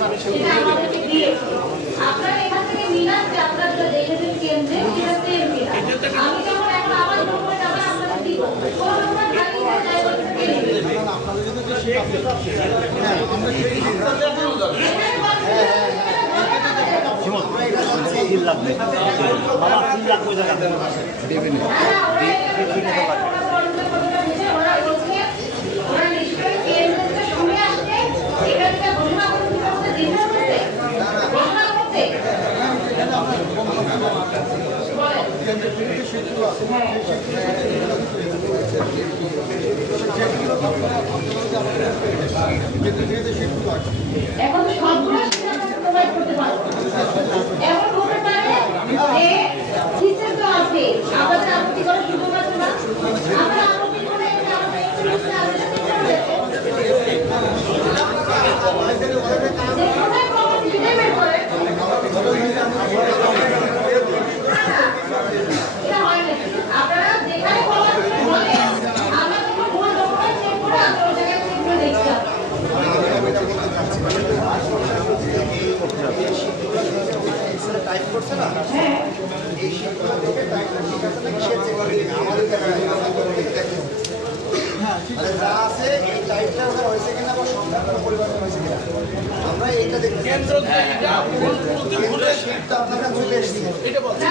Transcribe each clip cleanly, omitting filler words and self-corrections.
সেটা আমাদেরকে দিয়েছে। আপনারা এখান থেকে মিলান যে আপনারা দেখেছেন কেন্দ্রে সেটা সেম মিলান। আমি যখন এখন আমার নম্বর টাকা আপনাদের দিব, কোন নম্বর খালি হয়ে যায় আপনাদের যদি হ্যাঁ আমরা সেই হিসাবে তিন লাখ বাবা 3 লাখ পয়সা দেবেন এখন সবগুলো প্রোভাইড করতে পারবো। এখন হতে পারে যে সিস্টেম তো আছে, আমাদের আপত্তি করার সুযোগ আছে না, আমরা আপত্তি করে আমাদের আপনারা যেখানে বলে আমরা কোনো ভুল ডকুমেন্ট চেক করে আমরা ওই জায়গায় চেক করে দেখছি। টাইপ করছে না এই শিটগুলো থেকে টাইপটা ঠিক আছে নাকি সে চেক করে দিবে আমাদের মানে যা আছে এই টাইপটা ওটা হয়েছে কিনা বা সংখ্যা কোনো পরিবর্তন হয়েছে কিনা আমরা এইটা দেখতে কেন্দ্র শিটটা আপনার কাছে চলে এসেছে এটা বলছেন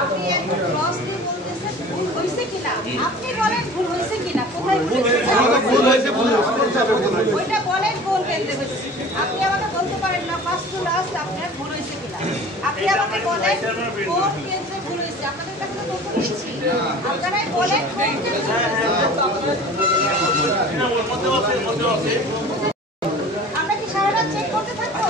আপনি একটা ক্রস দিয়ে বলতেছেন ভুল হয়েছে কিনা, আপনি বলেন ভুল হয়েছে কিনা, কোথায় ভুল হয়েছে ওইটা বলেন কোন কেন্দ্রে হয়েছে। আপনি আমাকে বলতে পারেন না ফার্স্ট টু লাস্ট আপনার ভুল হয়েছে কিনা, আপনি আমাকে বলেন কোন কেন্দ্রে ভুল হয়েছে। আপনাদের কাছে তো তথ্য দিচ্ছি, আপনারাই বলেন কোন কেন্দ্রে আমরা কি সারা রাত চেক করতে থাকবো?